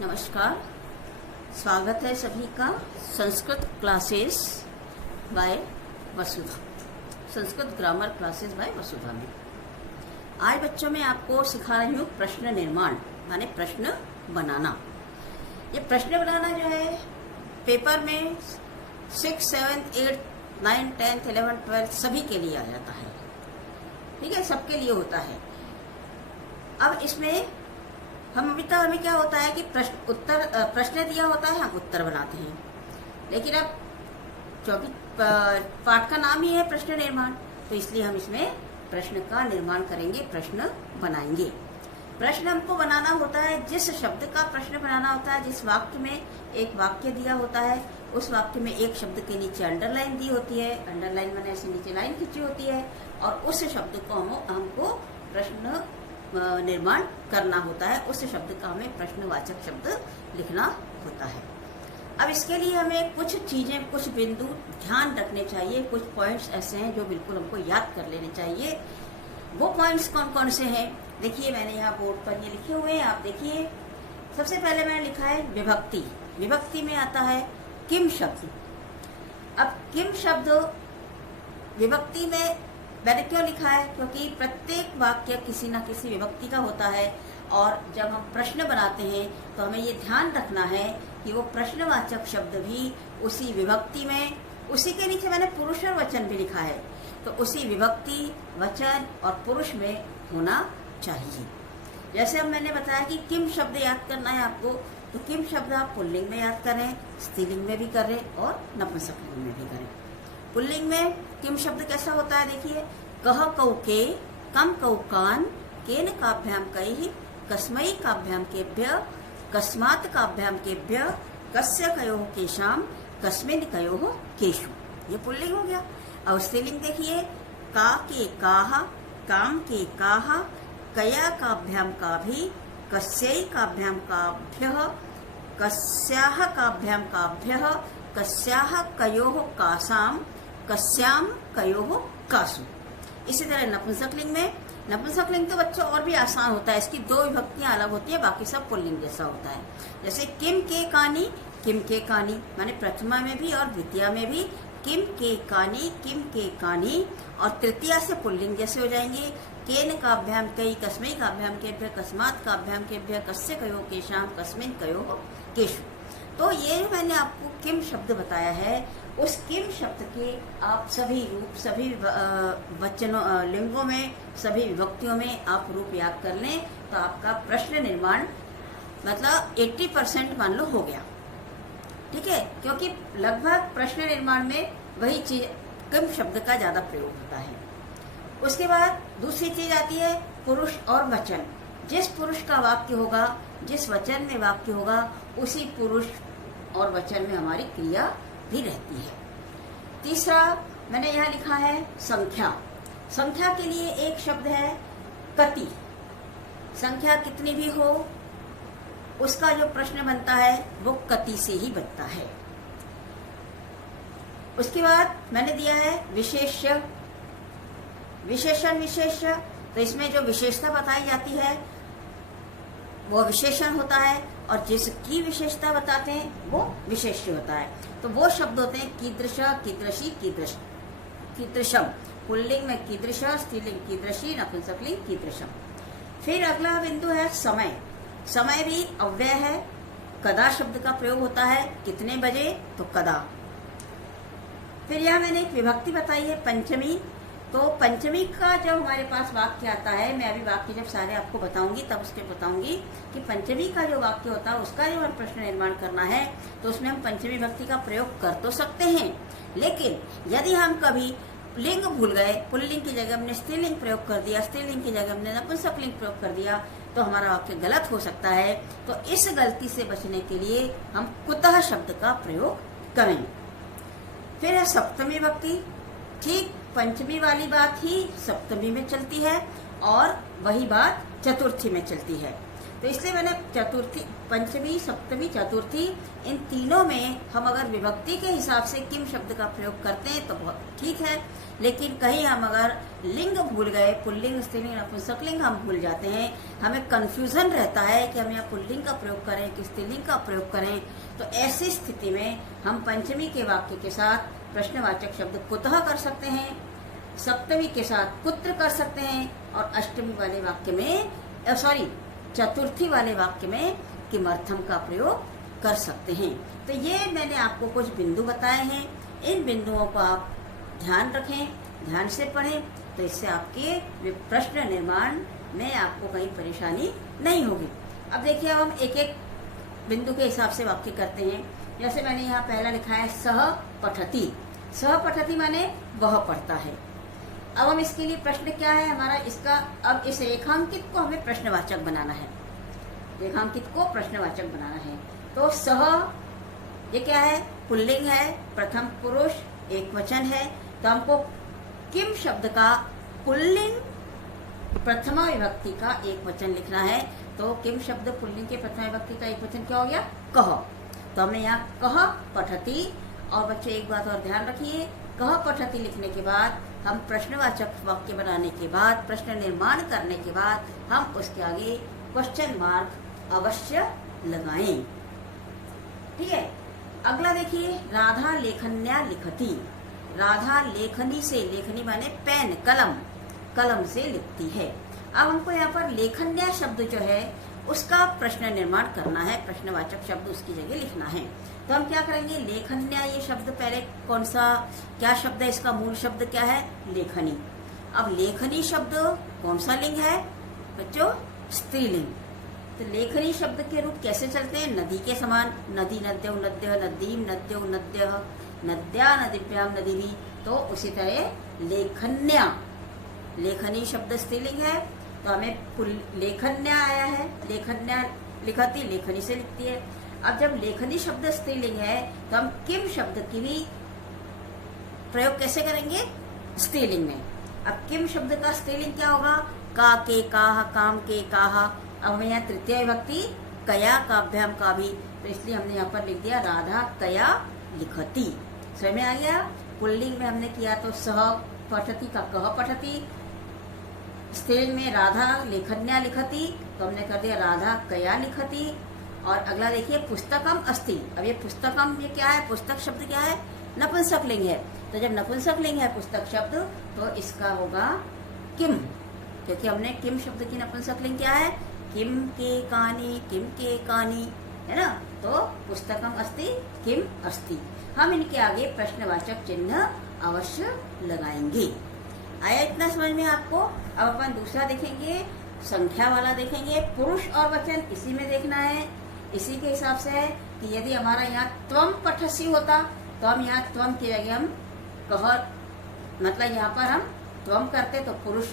नमस्कार, स्वागत है सभी का Sanskrit classes by Vasudha, Sanskrit grammar classes by Vasudha में। आज बच्चों में आपको सिखा रही हूँ प्रश्न निर्माण, माने प्रश्न बनाना। ये प्रश्न बनाना जो है पेपर में 6, 7, 8, 9, 10, 11, 12 सभी के लिए आ जाता है। ठीक है, सबके लिए होता है। अब इसमें हमें क्या होता है कि प्रश्न दिया होता है, हम उत्तर बनाते हैं। लेकिन अब क्योंकि पाठ का नाम ही है प्रश्न निर्माण, तो इसलिए हम इसमें प्रश्न का निर्माण करेंगे, प्रश्न बनाएंगे। प्रश्न हमको बनाना होता है, जिस शब्द का प्रश्न बनाना होता है, जिस वाक्य में एक वाक्य दिया होता है, उस वाक्य में एक शब्द के नीचे अंडरलाइन दी होती है, अंडरलाइन मैंने ऐसे नीचे लाइन खींची होती है, और उस शब्द को हमको प्रश्न निर्माण करना होता है। उस शब्द का हमें प्रश्नवाचक शब्द लिखना होता है। अब इसके लिए हमें कुछ चीजें, कुछ बिंदु ध्यान रखने चाहिए, कुछ पॉइंट्स ऐसे हैं जो बिल्कुल हमको याद कर लेने चाहिए। वो पॉइंट्स कौन कौन से हैं, देखिए मैंने यहाँ बोर्ड पर ये लिखे हुए हैं, आप देखिए। सबसे पहले मैंने लिखा है विभक्ति। विभक्ति में आता है किम शब्द। अब किम शब्द विभक्ति में मैंने क्यों लिखा है, क्योंकि प्रत्येक वाक्य किसी न किसी विभक्ति का होता है, और जब हम प्रश्न बनाते हैं तो हमें ये ध्यान रखना है कि वो प्रश्नवाचक शब्द भी उसी विभक्ति में, उसी के नीचे मैंने पुरुष और वचन भी लिखा है, तो उसी विभक्ति, वचन और पुरुष में होना चाहिए। जैसे अब मैंने बताया कि किम शब्द याद करना है आपको, तो किम शब्द आप पुल्लिंग में याद करें, स्त्रीलिंग में भी करें और नपुंसकलिंग में भी करें। पुल्लिंग में किम शब्द कैसा होता है, देखिए। कह कौके, कम कौकान, केन काभ्याम कई, कस्मई काभ्याम केभ्य, कस्मात् काभ्याम केभ्य, कस्य कयोः केशाम, कस्मिन् कयोः केषु। ये पुल्लिंग हो गया। और स्त्रीलिंग देखिए, का के काह, काम के काह, कया काभ्याम काभि, कस्यै काभ्याम काभ्यः, कस्याः काभ्याम काभ्यः, कस्याः कयोः कासाम, कस्याम कयोः कासु। इसी तरह नपुंसकलिंग में, नपुंसकलिंग तो बच्चों और भी आसान होता है, इसकी दो विभक्तियां अलग होती है, बाकी सब पुल्लिंग जैसा होता है। जैसे किम के कानी, किम के कानी, माने प्रथमा में भी और द्वितीया में भी किम के कानी, किम के कानी, और तृतीया से पुल्लिंग जैसे हो जाएंगे। केन काभ्याम कई, कस्मै काभ्याम केभ्य, कस्मात् काभ्याम केभ्य, कस्य कयोः केशाम, कस्मिन् कयोः केषु। तो ये मैंने आपको किम शब्द बताया है। उस किम शब्द के आप सभी रूप, सभी वचनों, लिंगों में, सभी विभक्तियों में आप रूप याद कर लें, तो आपका प्रश्न निर्माण मतलब 80% मान लो हो गया। ठीक है, क्योंकि लगभग प्रश्न निर्माण में वही चीज किम शब्द का ज्यादा प्रयोग होता है। उसके बाद दूसरी चीज आती है पुरुष और वचन। जिस पुरुष का वाक्य होगा, जिस वचन में वाक्य होगा, उसी पुरुष और वचन में हमारी क्रिया भी रहती है। तीसरा मैंने यहाँ लिखा है संख्या। संख्या के लिए एक शब्द है कति। संख्या कितनी भी हो, उसका जो प्रश्न बनता है वो कति से ही बनता है। उसके बाद मैंने दिया है विशेष्य, विशेषण, विशेष्य। तो इसमें जो विशेषता बताई जाती है वो विशेषण होता है, और जिसकी विशेषता बताते हैं वो विशेष्य होता है। तो वो शब्द होते हैं कीदृश, कीदृशी, कीदृश, कीदृशम। पुल्लिंग में कीदृश, स्त्रीलिंग कीदृशी, नपुंसकलिंग कीदृशम। फिर अगला बिंदु है समय। समय भी अव्यय है। कदा शब्द का प्रयोग होता है, कितने बजे, तो कदा। फिर यह मैंने एक विभक्ति बताई है पंचमी। तो पंचमी का जब हमारे पास वाक्य आता है, मैं अभी वाक्य जब सारे आपको बताऊंगी तब उसके बताऊंगी कि पंचमी का जो वाक्य होता है उसका जब हम प्रश्न निर्माण करना है, तो उसमें हम पंचमी विभक्ति का प्रयोग कर तो सकते हैं, लेकिन यदि हम कभी लिंग भूल गए, पुल्लिंग की जगह हमने स्त्रीलिंग प्रयोग कर दिया, स्त्रीलिंग की जगह हमने नपुंसकलिंग प्रयोग कर दिया, तो हमारा वाक्य गलत हो सकता है। तो इस गलती से बचने के लिए हम कुतः शब्द का प्रयोग करें। फिर है सप्तमी विभक्ति। ठीक पंचमी वाली बात ही सप्तमी में चलती है, और वही बात चतुर्थी में चलती है। तो इसलिए मैंने चतुर्थी, पंचमी, सप्तमी, चतुर्थी, इन तीनों में हम अगर विभक्ति के हिसाब से किम शब्द का प्रयोग करते हैं तो बहुत ठीक है, लेकिन कहीं हम अगर लिंग भूल गए, पुल्लिंग, स्त्रीलिंग, नपुंसकलिंग हम भूल जाते हैं, हमें कंफ्यूजन रहता है कि हम यहाँ पुल्लिंग का प्रयोग करें कि स्त्रीलिंग का प्रयोग करें, तो ऐसी स्थिति में हम पंचमी के वाक्य के साथ प्रश्नवाचक शब्द कुतः कर सकते हैं, सप्तमी के साथ कुत्र कर सकते हैं, और अष्टमी वाले वाक्य में चतुर्थी वाले वाक्य में किमर्थम का प्रयोग कर सकते हैं। तो ये मैंने आपको कुछ बिंदु बताए हैं, इन बिंदुओं को आप ध्यान रखें, ध्यान से पढ़ें, तो इससे आपके प्रश्न निर्माण में आपको कहीं परेशानी नहीं होगी। अब देखिए, अब हम एक एक बिंदु के हिसाब से वाक्य करते हैं। जैसे मैंने यहाँ पहला लिखा है सह पठति। सह पठति माने वह पढ़ता है। अब हम इसके लिए प्रश्न क्या है हमारा, इसका अब इस रेखांकित को हमें प्रश्नवाचक बनाना है, रेखांकित को प्रश्नवाचक बनाना है। तो सह ये क्या है, पुल्लिंग है, प्रथम पुरुष, एक वचन है, तो हमको किम शब्द का पुल्लिंग प्रथमा विभक्ति का एक वचन लिखना है। तो किम शब्द पुल्लिंग के प्रथमा विभक्ति का एक वचन क्या हो गया, कह। तो हमने यहाँ कह पठति, और बच्चे एक बात और ध्यान रखिए, कह पठति लिखने के बाद हम प्रश्नवाचक वाक्य बनाने के बाद, प्रश्न निर्माण करने के बाद हम उसके आगे क्वेश्चन मार्क अवश्य लगाएं। ठीक है। अगला देखिए, राधा लेखन्या लिखती। राधा लेखनी से, लेखनी माने पेन, कलम, कलम से लिखती है। अब हमको यहाँ पर लेखन्या शब्द जो है उसका प्रश्न निर्माण करना है, प्रश्नवाचक शब्द उसकी जगह लिखना है। तो हम क्या करेंगे, लेखन्या ये शब्द पहले कौन सा, क्या शब्द है, इसका मूल शब्द क्या है, लेखनी। अब लेखनी शब्द कौन सा लिंग है बच्चों, स्त्रीलिंग। तो लेखनी शब्द के रूप कैसे चलते हैं, नदी के समान, नदी, नद्यो, नद्य, नदीम, नद्यो, नद्य, नद्या, नदीभ्याम, नदीभि। तो उसी तरह लेखन्या, लेखनी शब्द स्त्रीलिंग है, तो हमें लेखन्या आया है, लेखन्या लिखती, लेखनी से लिखती है। अब जब लेखनी शब्द स्त्रीलिंग है तो हम किम शब्द की भी प्रयोग कैसे करेंगे, स्त्रीलिंग में। अब किम शब्द का स्त्रीलिंग क्या होगा, का, के, काह, काम, के, काह। अब हमें यहाँ तृतीय विभक्ति कया, काभ्याम, का भी, तो इसलिए हमने यहाँ पर लिख दिया राधा कया लिखती। समझ में आ गया। पुल्लिंग में हमने किया तो सह पठति का कह पठति, स्त्रीलिंग में राधा लेखन्या लिखती, तो हमने कर दिया राधा कया लिखती। और अगला देखिए, पुस्तकम अस्ति। अब ये पुस्तकम ये क्या है, पुस्तक शब्द क्या है, नपुंसकलिंग है। तो जब नपुंसकलिंग है पुस्तक शब्द, तो इसका होगा किम, क्योंकि हमने किम शब्द की नपुंसकलिंग क्या है, किम के कानी, किम के कानी, है ना। तो पुस्तकम अस्ति, किम अस्ति। हम इनके आगे प्रश्नवाचक चिन्ह अवश्य लगाएंगे। आया इतना समझ में आपको। अब अपन दूसरा देखेंगे, संख्या वाला देखेंगे, पुरुष और वचन इसी में देखना है। इसी के हिसाब से है कि यदि हमारा यहाँ त्वम पठसी होता तो हम यहाँ त्वम की जगह हम कह, मतलब यहाँ पर हम त्वम करते तो पुरुष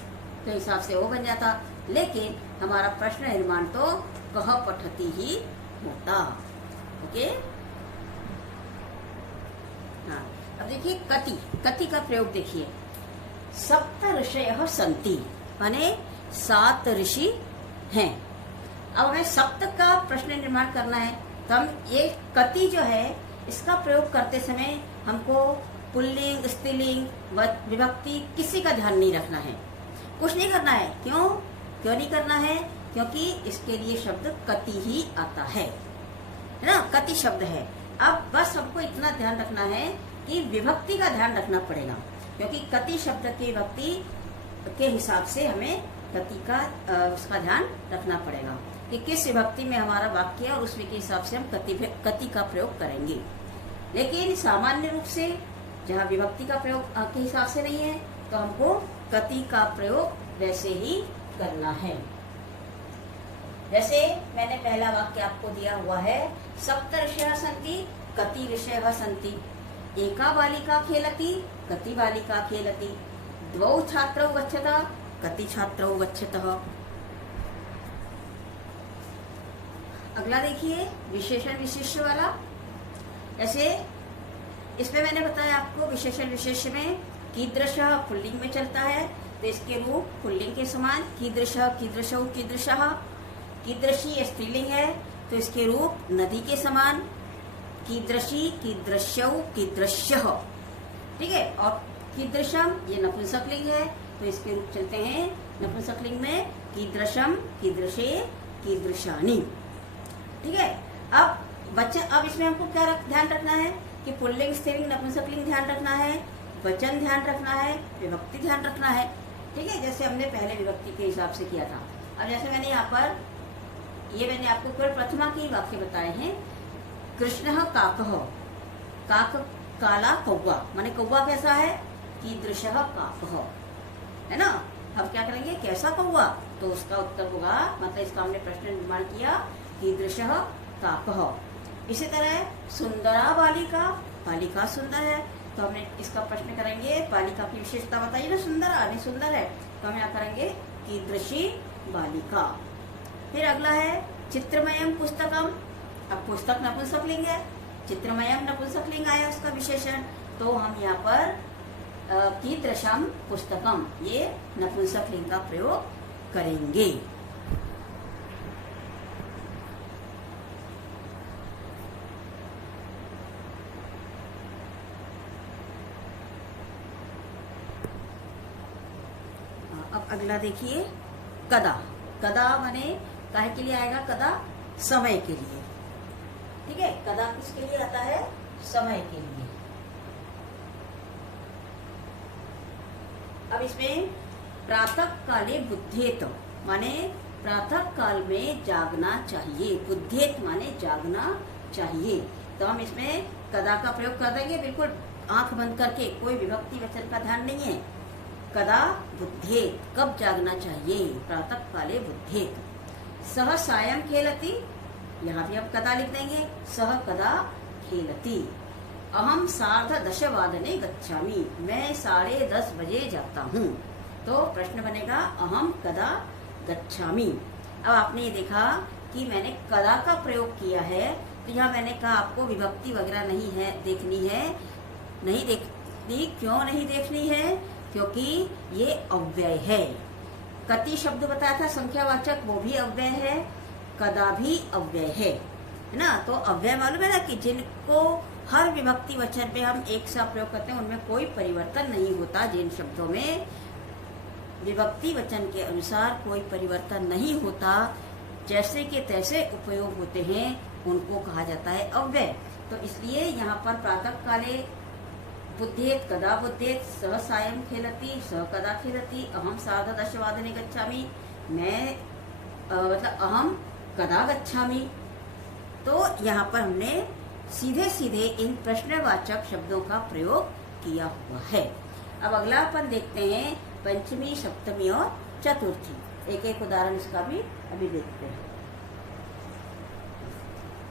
के हिसाब से वो बन जाता, लेकिन हमारा प्रश्न निर्माण तो कह पठती ही होता। ओके। हाँ, अब देखिए कति, कति का प्रयोग देखिए, सप्त ऋषयः सन्ति, माने 7 ऋषि हैं। अब हमें सप्त का प्रश्न निर्माण करना है, तो हम ये कति जो है इसका प्रयोग करते समय हमको पुल्लिंग, स्त्रीलिंग, विभक्ति किसी का ध्यान नहीं रखना है, कुछ नहीं करना है। क्यों नहीं करना है, क्योंकि इसके लिए शब्द कति ही आता है ना, कति शब्द है। अब बस हमको इतना ध्यान रखना है कि विभक्ति का ध्यान रखना पड़ेगा, क्योंकि कति शब्द की विभक्ति के हिसाब से हमें कति का उसका ध्यान रखना पड़ेगा कि किस विभक्ति में हमारा वाक्य है, और उसके हिसाब से हम कति का प्रयोग करेंगे। लेकिन सामान्य रूप से जहाँ विभक्ति का प्रयोग के हिसाब से नहीं है, तो हमको कति का प्रयोग वैसे ही करना है। जैसे मैंने पहला वाक्य आपको दिया हुआ है, सप्त ऋषयः सन्ति, कति ऋषयः सन्ति, एका बालिका खेलति, कति बालिका खेलति, द्वौ छात्रौ गच्छतः, कति छात्रौ गच्छतः। अगला देखिए, विशेषण विशेष्य वाला। जैसे इसमें मैंने बताया आपको, विशेषण विशेष्य में कीदृशः पुल्लिंग में चलता है, तो इसके रूप पुल्लिंग के समान कीदृशः, कीदृशौ, कीदृशः। कीदृशी ये स्त्रीलिंग है तो इसके रूप नदी के समान, कीदृशी, कीदृश्यौ, कीदृश्यः, ठीक है। और कीदृशम ये नपुंसकलिंग है तो इसके रूप चलते हैं नपुंसकलिंग में कीदृशम, कीदृशे, कीदृशानि, ठीक है। अब इसमें हमको क्या ध्यान रखना है कि पुल्लिंग, स्त्रीलिंग, नपुंसकलिंग ध्यान रखना है, वचन ध्यान रखना है, विभक्ति ध्यान रखना है, ठीक है, जैसे हमने पहले विभक्ति के हिसाब से किया था। अब जैसे मैंने यहाँ पर मैंने आपको केवल प्रथमा के वाक्य बताए हैं। कृष्णः काकः, काक काला कौवा, माने कौवा कैसा है, कीदृशः काकः, है ना। अब क्या करेंगे, कैसा कौवा, तो उसका उत्तर होगा, मतलब इसका हमने प्रश्न निर्माण किया, कीदृशः काकः। इसी तरह सुंदरा बालिका, बालिका सुंदर है तो हमने इसका प्रश्न करेंगे, बालिका की विशेषता बताइए ना, सुंदरा नहीं सुंदर है, तो हम यहाँ करेंगे कीदृशी बालिका। फिर अगला है चित्रमयम पुस्तकम। अब पुस्तक नपुंसकलिंग है, चित्रमयम नपुंसकलिंग आया उसका विशेषण, तो हम यहाँ पर कीदृशम पुस्तकम ये नपुंसकलिंग का प्रयोग करेंगे। अब अगला देखिए कदा। कदा माने काहे के लिए आएगा, कदा समय के लिए, ठीक है। कदा किसके लिए आता है, समय के लिए। अब इसमें प्रातः काले बुद्धेत माने प्रातः काल में जागना चाहिए, बुद्धेत माने जागना चाहिए, तो हम इसमें कदा का प्रयोग कर देंगे, बिल्कुल आंख बंद करके, कोई विभक्ति वचन का ध्यान नहीं है। कदा बुद्धेत, कब जागना चाहिए, प्रातः काले बुद्धेत। सह सायं खेलति, यहाँ भी हम कदा लिख देंगे, सह कदा खेलति। अहम 10:30 गच्छामि, मैं 10:30 बजे जाता हूँ, तो प्रश्न बनेगा अहम कदा गच्छामि। अब आपने ये देखा कि मैंने कदा का प्रयोग किया है, तो यहाँ मैंने कहा आपको विभक्ति वगैरह नहीं है देखनी है, नहीं देखनी, क्यों नहीं देखनी है, क्योंकि ये अव्यय है। कति शब्द बताया था संख्यावाचक, वो भी अव्यय है, कदा भी अव्यय है ना। तो अव्यय मालूम है ना कि जिनको हर विभक्ति वचन पे हम एक सा प्रयोग करते हैं उनमें कोई परिवर्तन नहीं होता, जिन शब्दों में विभक्ति वचन के अनुसार कोई परिवर्तन नहीं होता, जैसे के तैसे उपयोग होते हैं, उनको कहा जाता है अव्यय। तो इसलिए यहाँ पर प्रातः काले बुद्धेत, कदा बुद्धेत, सह सायं खेलति, सह कदा खेलति, अहम 10:30 गच्छामि, मैं मतलब अहम कदा गच्छामि। तो यहाँ पर हमने सीधे सीधे इन प्रश्नवाचक शब्दों का प्रयोग किया हुआ है। अब अगला अपन देखते हैं पंचमी, सप्तमी और चतुर्थी। एक एक उदाहरण इसका भी अभी देखते हैं।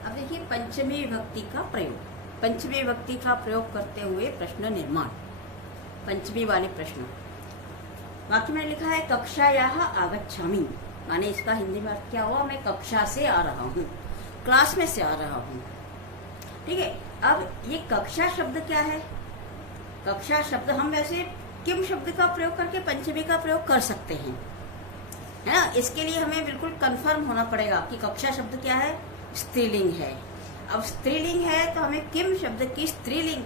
अब देखिए पंचमी विभक्ति का प्रयोग, पंचमी विभक्ति का प्रयोग करते हुए प्रश्न निर्माण। पंचमी वाले प्रश्न, वाक्य में लिखा है कक्षायाः आगच्छामि, माने इसका हिंदी में अर्थ क्या हुआ, मैं कक्षा से आ रहा हूँ, क्लास में से आ रहा हूँ, ठीक है। अब ये कक्षा शब्द क्या है, कक्षा शब्द हम वैसे किम शब्द का प्रयोग करके पंचमी का प्रयोग कर सकते हैं, है ना। इसके लिए हमें बिल्कुल कंफर्म होना पड़ेगा कि कक्षा शब्द क्या है, स्त्रीलिंग है। अब स्त्रीलिंग है तो हमें किम शब्द की स्त्रीलिंग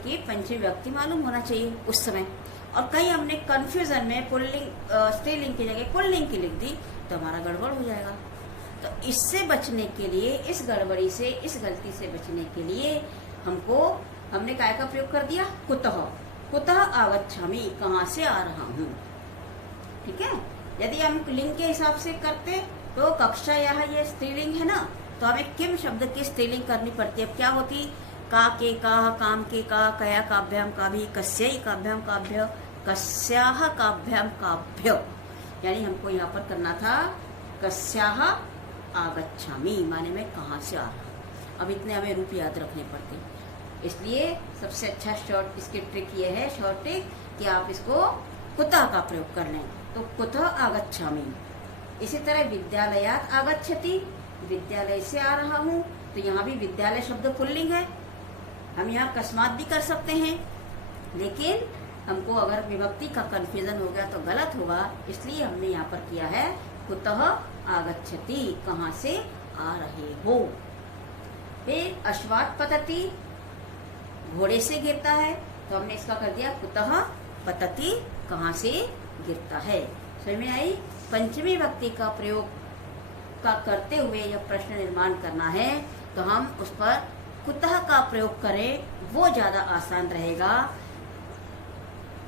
की पंचमी विभक्ति मालूम होना चाहिए उस समय। और कहीं हमने कंफ्यूजन में पुल्लिंग स्त्रीलिंग की जगह पुल्लिंग की लिख दी तो हमारा गड़बड़ हो जाएगा। तो इससे बचने के लिए, इस गड़बड़ी से, इस गलती से बचने के लिए हमने काय का प्रयोग कर दिया, कुतः। कुतः आगच्छामि, कहाँ से आ रहा हूँ, ठीक है। यदि हम लिंग के हिसाब से करते तो कक्षा यहाँ ये स्त्रीलिंग है ना, तो हमें किम शब्द की स्त्रीलिंग करनी पड़ती है। क्या होती, का के का, काम के का, कया काभ्याम काभी, कस्यै काभ्याम काभ्य, कस्याः काभ्याम काभ्य, यानी हमको यहाँ पर करना था कस्याः आगच्छामि, माने मैं कहाँ से आ रहा हूँ। अब इतने हमें रूप याद रखने पड़ते, इसलिए सबसे अच्छा शॉर्ट इसकी ट्रिक ये है, शॉर्ट ट्रिक, कि आप इसको कुतः का प्रयोग कर लें, तो कुतः आगच्छामि। इसी तरह विद्यालयात् आगच्छति, विद्यालय से आ रहा हूँ, तो यहाँ भी विद्यालय शब्द पुल्लिंग है, हम यहाँ कस्मात भी कर सकते हैं, लेकिन हमको अगर विभक्ति का कंफ्यूजन हो गया तो गलत होगा, इसलिए हमने यहाँ पर किया है कुतः आगच्छति, कहाँ से आ रहे हो। फिर अश्वात् पतति, घोड़े से गिरता है, तो हमने इसका कर दिया कुतः पतति, कहाँ से गिरता है। समझ में आई। पंचमी विभक्ति का प्रयोग का करते हुए जब प्रश्न निर्माण करना है तो हम उस पर कुतः का प्रयोग करें, वो ज्यादा आसान रहेगा।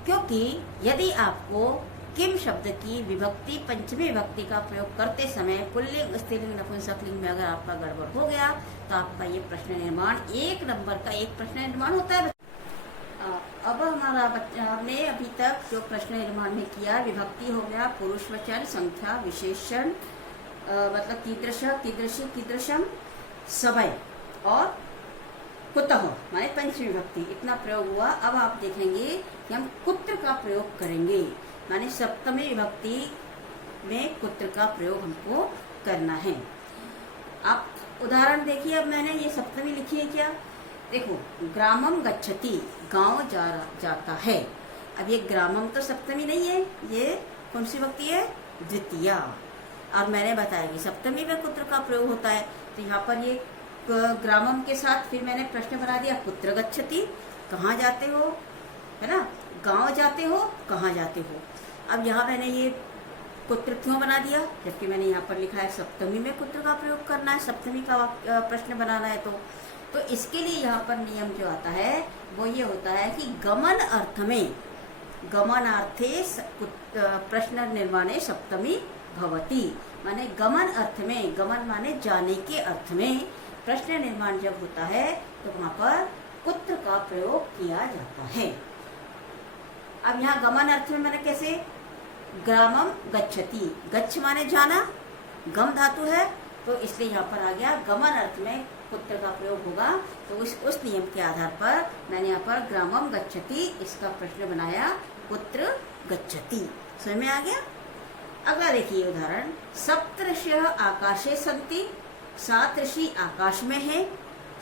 क्योंकि यदि आपको किम शब्द की विभक्ति पंचमी विभक्ति का प्रयोग करते समय पुल्लिंग, स्त्रीलिंग, नपुंसकलिंग में अगर आपका गड़बड़ हो गया तो आपका ये प्रश्न निर्माण 1 नंबर का एक प्रश्न निर्माण होता है। अब हमारा हमने अभी तक जो प्रश्न निर्माण में किया, विभक्ति हो गया पुरुषवचन, संख्या, विशेषण, मतलब कीदृश, कीदृशी, कीदृशम, समय और कुतः माने पंचमी विभक्ति, इतना प्रयोग हुआ। अब आप देखेंगे कि हम कुत्र का प्रयोग करेंगे, माने सप्तमी विभक्ति में कुत्र का प्रयोग हमको करना है। आप उदाहरण देखिए, अब मैंने ये सप्तमी लिखी है क्या, देखो ग्रामम गच्छति, गांव जाता है। अब ये ग्रामम तो सप्तमी नहीं है, ये कौन सी विभक्ति है, द्वितीया। और मैंने बताया कि सप्तमी में कुत्र का प्रयोग होता है, तो यहाँ पर ये ग्रामम के साथ फिर मैंने प्रश्न बना दिया कुत्र गच्छति, कहाँ जाते हो, है ना, गांव जाते हो, कहाँ जाते हो। अब यहाँ मैंने ये कुत्र क्यों बना दिया, जबकि मैंने यहाँ पर लिखा है सप्तमी में कुत्र का प्रयोग करना है, सप्तमी का प्रश्न बनाना है। तो इसके लिए यहाँ पर नियम जो आता है वो ये होता है कि गमन अर्थ में, गमनार्थे प्रश्न निर्माणे सप्तमी भवति, माने गमन अर्थ में, गमन माने जाने के अर्थ में प्रश्न निर्माण जब होता है तो वहाँ पर कुत्र का प्रयोग किया जाता है। अब यहाँ गमन अर्थ में मैंने कैसे, ग्रामम गच्छति, गच्छ माने जाना, गम धातु है, तो इसलिए यहाँ पर आ गया गमन अर्थ में कुत्र का प्रयोग होगा। तो उस नियम के आधार पर मैंने यहाँ पर ग्रामम गच्छति इसका प्रश्न बनाया कुत्र गच्छति। समझ में आ गया। अगला देखिए उदाहरण, सप्तऋषयः आकाशे सन्ति, 7 ऋषि आकाश में है।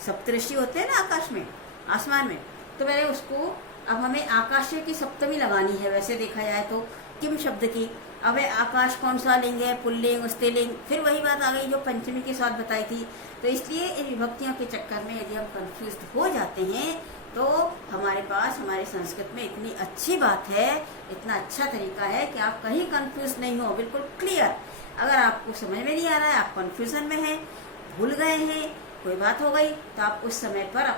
सप्तऋषि होते हैं ना आकाश में, आसमान में, तो मैंने उसको, अब हमें आकाशे की सप्तमी लगानी है वैसे देखा जाए तो किम शब्द की। अब आकाश कौन सा लिंग है, पुल्लिंग, स्त्रीलिंग, फिर वही बात आ गई जो पंचमी के साथ बताई थी। तो इसलिए इन विभक्तियों के चक्कर में यदि हम कंफ्यूज हो जाते हैं तो हमारे पास, हमारे संस्कृत में इतनी अच्छी बात है, इतना अच्छा तरीका है कि आप कहीं कंफ्यूज नहीं हो, बिल्कुल क्लियर। अगर आपको समझ में नहीं आ रहा है, आप कंफ्यूजन में हैं, भूल गए हैं, कोई बात हो गई, तो आप उस समय पर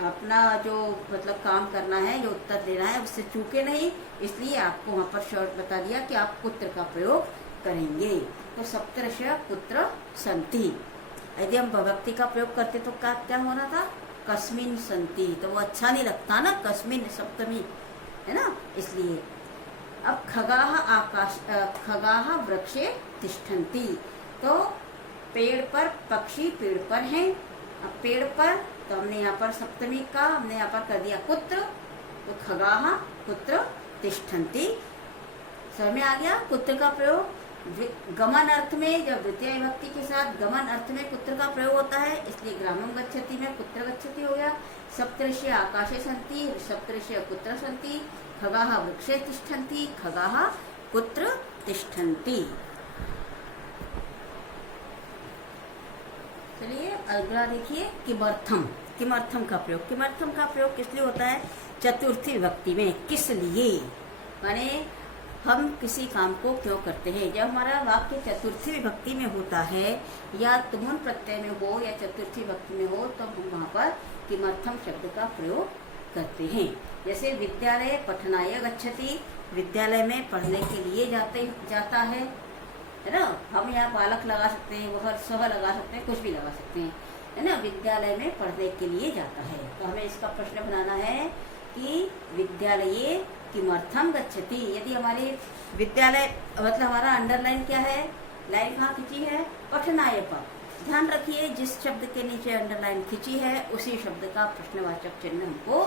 अपना जो मतलब काम करना है, जो उत्तर देना है, उससे चूके नहीं। इसलिए आपको वहाँ पर शॉर्ट बता दिया कि आप कुत्र का प्रयोग करेंगे। तो सप्तऋषयः कुत्र सन्ति, यदि हम विभक्ति का प्रयोग करते तो क्या होना था, कस्मिन् सन्ति, तो वो अच्छा नहीं लगता ना, कस्मिन् सप्तमी है ना, इसलिए। अब खगाः वृक्षे तिष्ठन्ति, तो पेड़ पर, पक्षी पेड़ पर हैं। अब पेड़ पर, तो हमने यहाँ पर सप्तमी का हमने यहाँ पर कर दिया कुत्र, तो खगाः कुत्र तिष्ठन्ति। समझ में आ गया कुत्र का प्रयोग। गमन अर्थ में, जब द्वितीय विभक्ति के साथ गमन अर्थ में कुत्र का प्रयोग होता है, इसलिए ग्रामम गच्छति में कुत्र गच्छति हो गया। सप्तऋषयः आकाशे सन्ति, सप्तऋषयः कुत्र सन्ति, खगाः वृक्षे तिष्ठन्ति, खगाः कुत्र तिष्ठन्ति। चलिए अगला देखिए, किमर्थम। किमर्थम का प्रयोग, किमर्थम का प्रयोग किस लिए होता है, चतुर्थी विभक्ति में, किस लिए, माने हम किसी काम को क्यों करते हैं। जब हमारा वाक्य चतुर्थी विभक्ति में होता है या तुमुन प्रत्यय में हो या चतुर्थी विभक्ति में हो, तो हम वहाँ पर किमर्थम शब्द का प्रयोग करते हैं। जैसे विद्यालय पठनाय गच्छति, विद्यालय में पढ़ने के लिए जाता है ना। हम यहाँ बालक लगा सकते हैं, वह सह लगा सकते हैं, कुछ भी लगा सकते हैं, है ना। विद्यालय में पढ़ने के लिए जाता है, तो हमें इसका प्रश्न बनाना है कि विद्यालये किमर्थम गच्छति। यदि हमारे विद्यालय मतलब हमारा अंडरलाइन क्या है, लाइन कहाँ खींची है, पठनाय पर। ध्यान रखिए जिस शब्द के नीचे अंडरलाइन खींची है उसी शब्द का प्रश्नवाचक चिन्ह हमको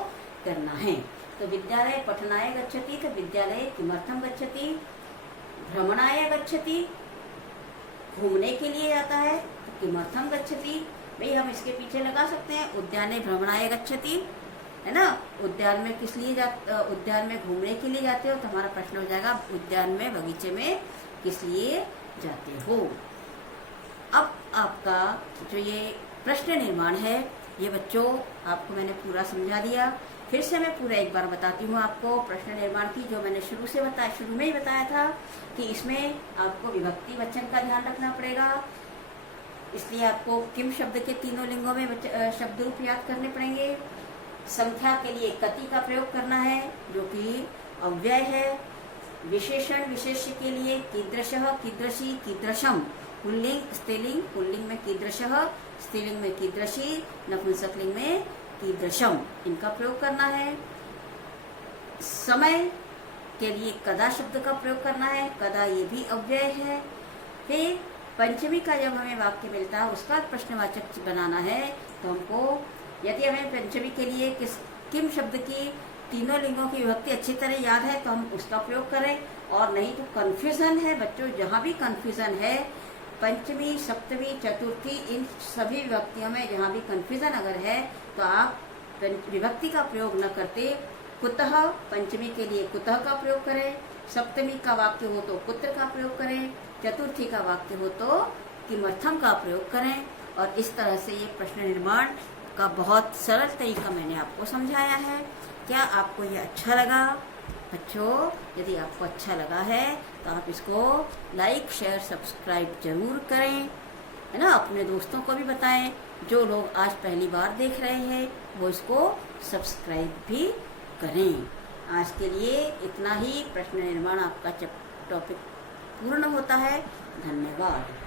करना है। तो विद्यालय पठनाय गच्छति, तो विद्यालय किमर्थम गच्छति। भ्रमणाय गच्छति, घूमने के लिए जाता है, तो किमर्थम गच्छति। भाई हम इसके पीछे लगा सकते हैं, उद्याने भ्रमणाय गच्छति, है ना। उद्यान में किस लिए उद्यान में घूमने के लिए जाते हो, तो हमारा प्रश्न हो जाएगा उद्यान में, बगीचे में किस लिए जाते हो। अब आपका जो ये प्रश्न निर्माण है, ये बच्चों आपको मैंने पूरा समझा दिया। फिर से मैं पूरा एक बार बताती हूँ आपको प्रश्न निर्माण की, जो मैंने शुरू में ही बताया था कि इसमें आपको विभक्ति वचन का ध्यान रखना पड़ेगा। इसलिए आपको किम शब्द के तीनों लिंगों में शब्द रूप याद करने पड़ेंगे। संख्या के लिए कति का प्रयोग करना है, जो कि अव्यय है। विशेषण विशेष्य के लिए कीदृशः, कीदृशी, कीदृशम, पुल्लिंग स्त्रीलिंग, पुल्लिंग में कीदृशः, स्त्रीलिंग में कीदृशी, नपुंसकलिंग में कीदृशम, इनका प्रयोग करना है। समय के लिए कदा शब्द का प्रयोग करना है, कदा ये भी अव्यय है। फिर पंचमी का जब हमें वाक्य मिलता है उसका प्रश्नवाचक बनाना है, तो हमको यदि हमें पंचमी के लिए किम शब्द की तीनों लिंगों की विभक्ति अच्छी तरह याद है तो हम उसका प्रयोग करें, और नहीं तो कंफ्यूजन है बच्चों, जहाँ भी कंफ्यूजन है, पंचमी, सप्तमी, चतुर्थी, इन सभी विभक्तियों में जहाँ भी कंफ्यूजन अगर है तो आप विभक्ति का प्रयोग न करते कुतः, पंचमी के लिए कुतः का प्रयोग करें, सप्तमी का वाक्य हो तो पुत्र का प्रयोग करें, चतुर्थी का वाक्य हो तो किमर्थम का प्रयोग करें। और इस तरह से ये प्रश्न निर्माण का बहुत सरल तरीका मैंने आपको समझाया है। क्या आपको ये अच्छा लगा बच्चों? यदि आपको अच्छा लगा है तो आप इसको लाइक, शेयर, सब्सक्राइब जरूर करें, है ना। अपने दोस्तों को भी बताएं, जो लोग आज पहली बार देख रहे हैं वो इसको सब्सक्राइब भी करें। आज के लिए इतना ही। प्रश्न निर्माण आपका टॉपिक पूर्ण होता है। धन्यवाद।